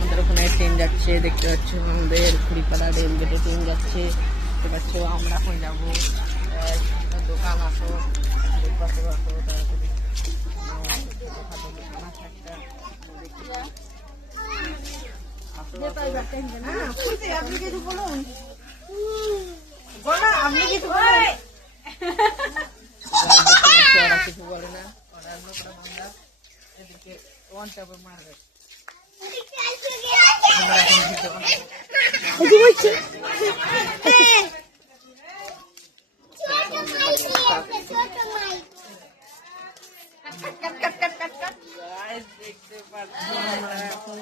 আমাদের ওখানে ট্রেন যাচ্ছে, দেখতে পাচ্ছ আমাদের খুড়িপাড়া রেল গেটে ট্রেন যাচ্ছে, দেখতে পাচ্ছ। আমরা এখন যাবো দোকান আসো, দেখতে আসো তাড়াতাড়ি। ছোটখাটো দোকান আছে একটা, আপনি কিছু বলুন, আপনি কিছু বলুন। ওরা কিছু বলে না, ওরা লোকরা বাংলা এদিকে ওয়ান টাপে মারবে। আমরা এখন ভিডিও বানাবো। দেখতে পাচ্ছি আমরা এখন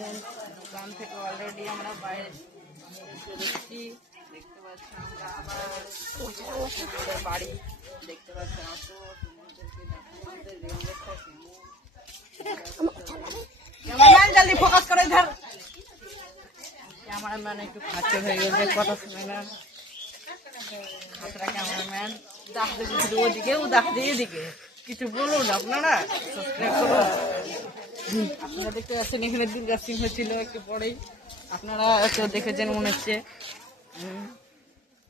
দোকান থেকে অলরেডি আমরা বাইরে চলেছি। দেখতে পাচ্ছি আমরা আবার বাড়ি, দেখতে পাচ্ছি অটো, তোমাদেরকে আমাদের রেলগেটটা ক্যামেরাম্যান জলদি ফোকাস করে ধর। ক্যামেরাম্যান একটু খাচ্ছে হয়ে গেছে, কথা শুনে না খাতরা ক্যামেরাম্যান। ওদিকে ও দেখতে এদিকে কিছু বলুন আপনারা, সাবস্ক্রাইব করুন। আপনারা দেখতে পাচ্ছেন এখানে দুর্গা সিংহ ছিল একটু পরেই, আপনারা একটু দেখেছেন মনে হচ্ছে।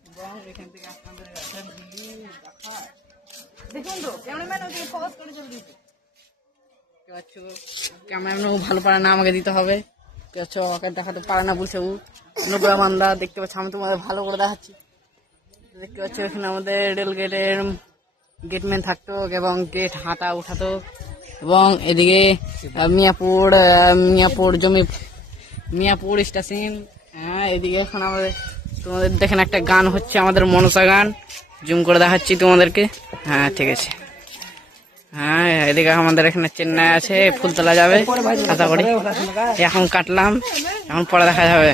এবং এখান থেকে আপনাদের দেখুন তো ক্যামেরাম্যান ওকে ফোকাস করে জলদি। ক্যামেরাম্যান ভালো পারে না, আমাকে দিতে হবে। ওকে দেখাতে পারে না বলছে ও নোবরা মান্দা। দেখতে পাচ্ছি আমি তোমাদের ভালো করে দেখাচ্ছি। দেখতে পাচ্ছি এখানে আমাদের রেল গেটের গেটম্যান থাকতো এবং গেট হাঁটা উঠাতো। এবং এদিকে মিয়াপুর স্টেশন। হ্যাঁ, এদিকে এখন আমাদের তোমাদের দেখেন একটা গান হচ্ছে, আমাদের মনসা গান। জুম করে দেখাচ্ছি তোমাদেরকে। হ্যাঁ ঠিক আছে। হ্যাঁ, এদিকে আমাদের এখানে চেন্নাই আছে, ফুলতলা যাবে আশা করি। এখন কাটলাম, এখন পরে দেখা যাবে।